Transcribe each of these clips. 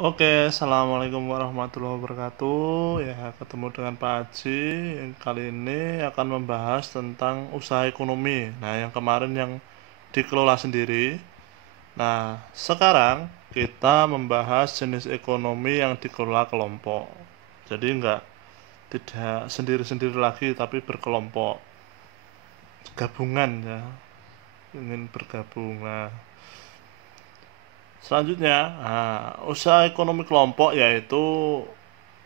Oke, assalamualaikum warahmatullahi wabarakatuh. Ya, ketemu dengan Pak Haji. Yang kali ini akan membahas tentang usaha ekonomi. Nah, yang kemarin yang dikelola sendiri. Nah, sekarang kita membahas jenis ekonomi yang dikelola kelompok. Jadi tidak sendiri-sendiri lagi, tapi berkelompok, gabungan ya, ingin bergabung. Nah, selanjutnya, usaha ekonomi kelompok yaitu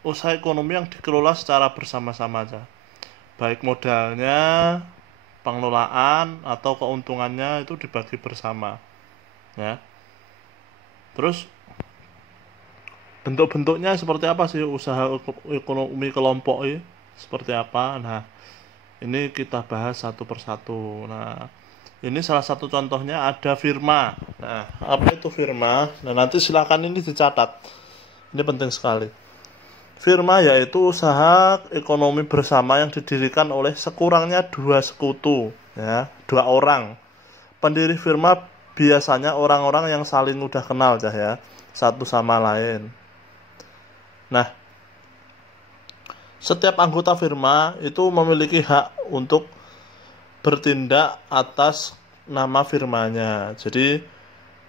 usaha ekonomi yang dikelola secara bersama-sama aja. Baik modalnya, pengelolaan atau keuntungannya itu dibagi bersama, ya. Terus bentuk-bentuknya seperti apa sih usaha ekonomi kelompok ini? Seperti apa? Nah, ini kita bahas satu persatu. Nah, ini salah satu contohnya ada firma. Nah, apa itu firma? Nah, nanti silakan ini dicatat. Ini penting sekali. Firma yaitu usaha ekonomi bersama yang didirikan oleh sekurangnya dua sekutu, ya, dua orang. Pendiri firma biasanya orang-orang yang saling udah kenal ya, satu sama lain. Nah, setiap anggota firma itu memiliki hak untuk bertindak atas nama firmanya. Jadi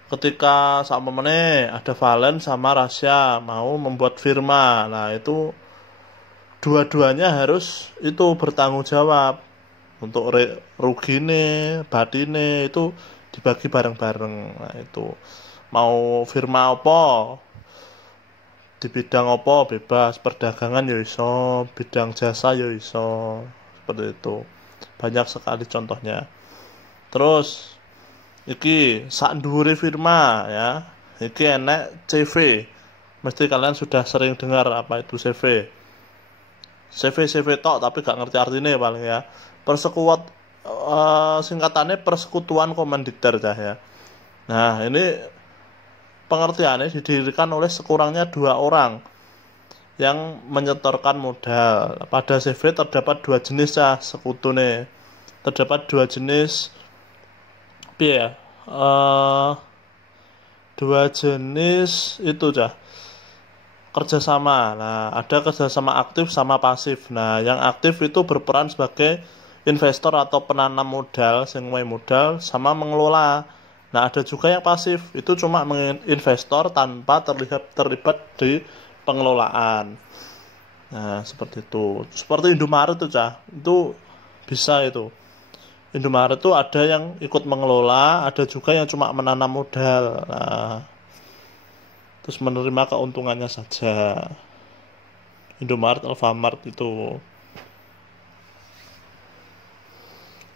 ketika sama ada Valen sama Rasya mau membuat firma, nah itu dua-duanya harus itu bertanggung jawab untuk rugine, batine itu dibagi bareng-bareng. Nah itu mau firma apa, di bidang apa bebas, perdagangan ya iso, bidang jasa ya iso, seperti itu. Banyak sekali contohnya. Terus iki sak dhuwure firma ya. Iki enek CV. Mesti kalian sudah sering dengar apa itu CV. CV tok tapi gak ngerti artinya paling ya. Singkatannya Persekutuan Komanditer ya. Nah, ini pengertiannya didirikan oleh sekurangnya dua orang yang menyetorkan modal. Pada CV terdapat dua jenis ya sekutune. Terdapat dua jenis ya. Dua jenis itu kerjasama. Nah, ada kerjasama aktif sama pasif. Nah, yang aktif itu berperan sebagai investor atau penanam modal, sing modal sama mengelola. Nah, ada juga yang pasif, itu cuma menginvestor tanpa terlibat di pengelolaan. Nah, seperti itu. Seperti Indomaret itu bisa itu. Indomaret itu ada yang ikut mengelola, ada juga yang cuma menanam modal. Nah, terus menerima keuntungannya saja. Indomaret, Alfamart itu.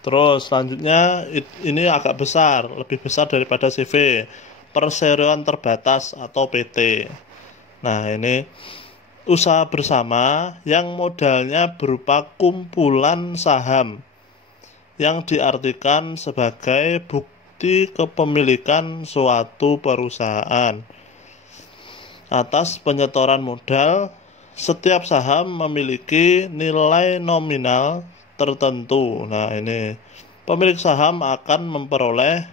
Terus selanjutnya ini agak besar, lebih besar daripada CV. Perseroan terbatas atau PT. Nah, ini usaha bersama yang modalnya berupa kumpulan saham yang diartikan sebagai bukti kepemilikan suatu perusahaan. Atas penyetoran modal, setiap saham memiliki nilai nominal tertentu. Nah, ini pemilik saham akan memperoleh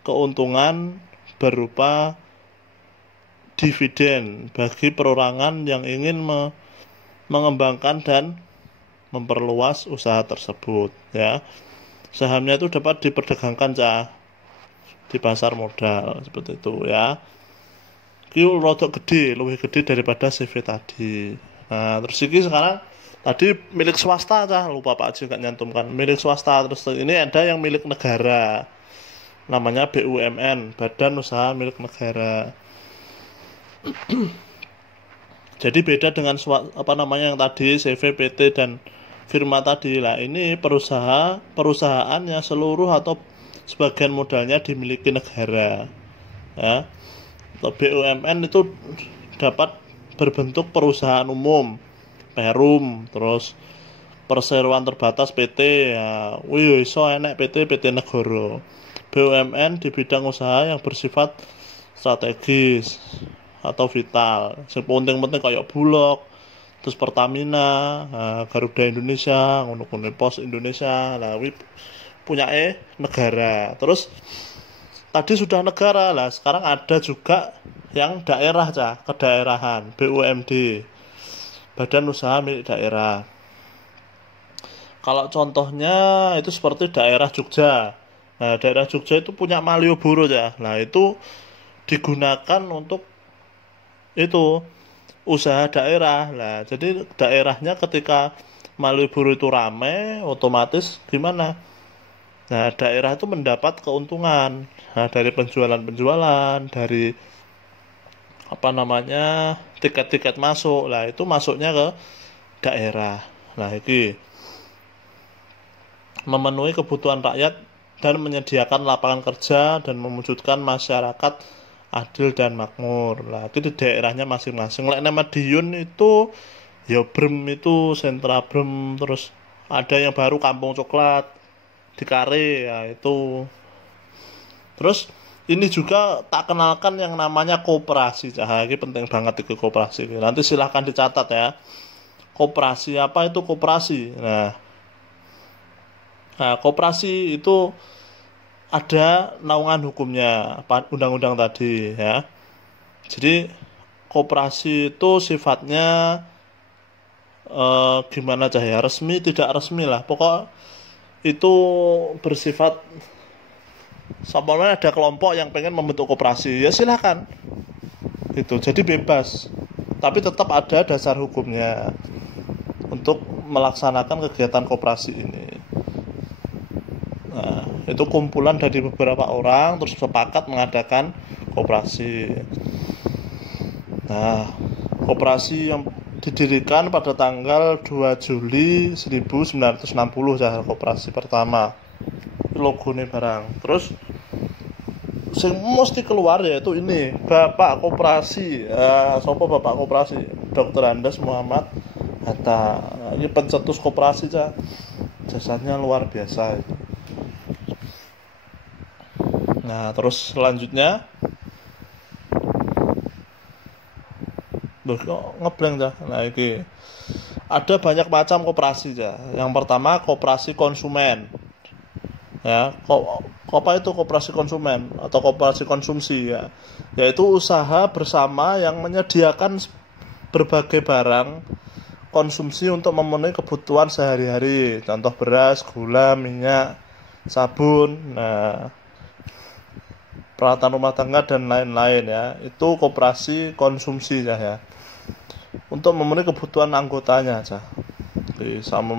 keuntungan berupa dividen bagi perorangan yang ingin mengembangkan dan memperluas usaha tersebut ya. Sahamnya itu dapat diperdagangkan di pasar modal seperti itu ya. Itu rodok gede, lebih gede daripada CV tadi. Nah, terus ini sekarang tadi milik swasta lupa Pak Haji nggak nyantumkan milik swasta. Terus ini ada yang milik negara, namanya BUMN, Badan Usaha Milik Negara. Jadi beda dengan yang tadi CV, PT dan firma tadi lah. Ini perusahaannya seluruh atau sebagian modalnya dimiliki negara ya. BUMN itu dapat berbentuk perusahaan umum, Perum, terus perseroan terbatas PT ya. Wih, iso enek PT negara. BUMN di bidang usaha yang bersifat strategis atau vital. Yang penting-penting kayak Bulog, terus Pertamina, Garuda Indonesia, ngono Pos Indonesia, lah punya negara. Terus tadi sudah negara lah, sekarang ada juga yang daerah kedaerahan, BUMD, Badan Usaha Milik Daerah. Kalau contohnya itu seperti daerah Jogja. Nah, daerah Jogja itu punya Malioboro Nah, itu digunakan untuk itu usaha daerah. Nah, jadi daerahnya ketika Malioboro itu rame, otomatis gimana? Nah, daerah itu mendapat keuntungan. Nah, dari penjualan-penjualan, dari tiket-tiket masuk. Lah, itu masuknya ke daerah. Nah, ini memenuhi kebutuhan rakyat dan menyediakan lapangan kerja dan mewujudkan masyarakat adil dan makmur. Lah, itu di daerahnya masing-masing. Lek nama Madiun itu ya Brem itu sentra Brem, terus ada yang baru Kampung Coklat di Kare ya itu. Terus ini juga tak kenalkan yang namanya koperasi. Ini penting banget itu koperasi. Nanti silahkan dicatat ya. Koperasi, apa itu koperasi? Nah, koperasi itu ada naungan hukumnya, undang-undang tadi ya. Jadi koperasi itu sifatnya gimana ya, resmi tidak resmi lah. Pokok itu bersifat sampai ada kelompok yang pengen membentuk koperasi, ya silakan. Itu jadi bebas. Tapi tetap ada dasar hukumnya untuk melaksanakan kegiatan koperasi ini. Nah, itu kumpulan dari beberapa orang terus sepakat mengadakan koperasi. Nah, koperasi yang didirikan pada tanggal 2 Juli 1960 koperasi pertama. Logonya barang. Terus sing mesti keluar yaitu ini, Bapak Koperasi. Sopo Bapak Koperasi? Dr. Andes Muhammad Hatta. Ini pencetus koperasi jasanya luar biasa itu. Nah, terus selanjutnya ngeblank Nah, ini ada banyak macam koperasi Yang pertama koperasi konsumen. Ya, apa itu koperasi konsumen atau koperasi konsumsi ya? Yaitu usaha bersama yang menyediakan berbagai barang konsumsi untuk memenuhi kebutuhan sehari-hari. Contoh beras, gula, minyak, sabun. Nah, peralatan rumah tangga dan lain-lain ya. Itu koperasi konsumsi ya. Untuk memenuhi kebutuhan anggotanya sama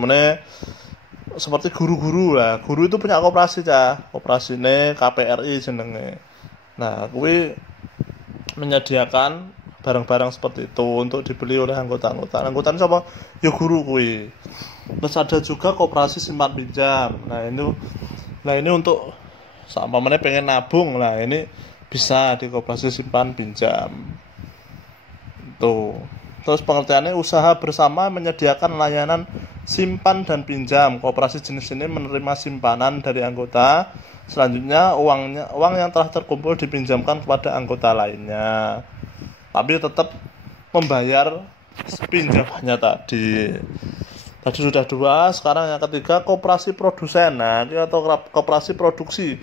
seperti guru-guru lah. Guru itu punya koperasi Koperasi ini KPRI jenenge. Nah, kuwi menyediakan barang-barang seperti itu untuk dibeli oleh anggota-anggota. Anggotanya siapa? Ya guru kuwi. Terus ada juga koperasi simpan pinjam. Nah, ini untuk sama pengen nabung. Nah, ini bisa di koperasi simpan pinjam. Tuh. Terus pengertiannya usaha bersama menyediakan layanan simpan dan pinjam. Koperasi jenis ini menerima simpanan dari anggota. Selanjutnya uang yang telah terkumpul dipinjamkan kepada anggota lainnya. Tapi tetap membayar pinjamannya tadi. Tadi sudah 2, sekarang yang ketiga koperasi produsen. Nah, ini atau koperasi produksi.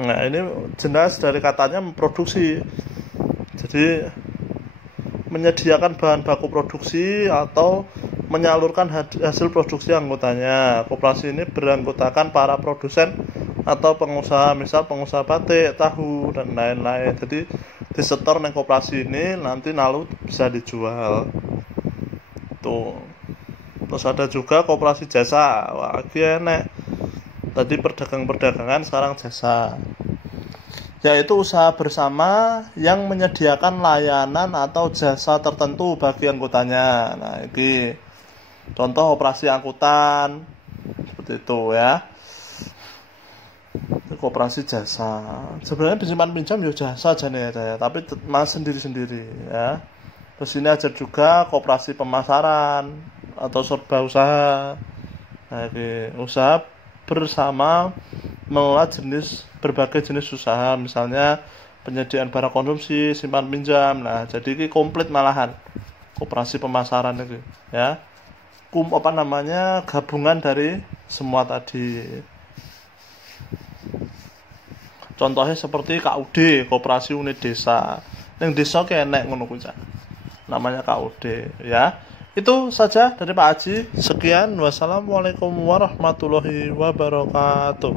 Nah, ini jelas dari katanya memproduksi. Jadi menyediakan bahan baku produksi atau menyalurkan hasil produksi anggotanya. Koperasi ini beranggotakan para produsen atau pengusaha, misal pengusaha batik, tahu dan lain-lain. Jadi disetor neng koperasi ini nanti lalu bisa dijual. Tuh. Terus ada juga koperasi jasa. Wah, enek. Tadi perdagangan, sekarang jasa. Yaitu usaha bersama yang menyediakan layanan atau jasa tertentu bagi anggotanya. Nah, ini contoh operasi angkutan seperti itu ya. Itu koperasi jasa. Sebenarnya simpan pinjam ya jasa ya, tapi mas sendiri-sendiri ya. Terus ini ada juga koperasi pemasaran atau serba usaha. Nah, ini usaha bersama mengelola berbagai jenis usaha, misalnya penyediaan barang konsumsi, simpan pinjam. Nah, jadi ini komplit malahan koperasi pemasaran itu ya. Gabungan dari semua tadi. Contohnya seperti KUD, Koperasi Unit Desa. ning desa kenek ngono kuwi Cak. Namanya KUD ya. Itu saja dari Pak Haji. Sekian, wassalamualaikum warahmatullahi wabarakatuh.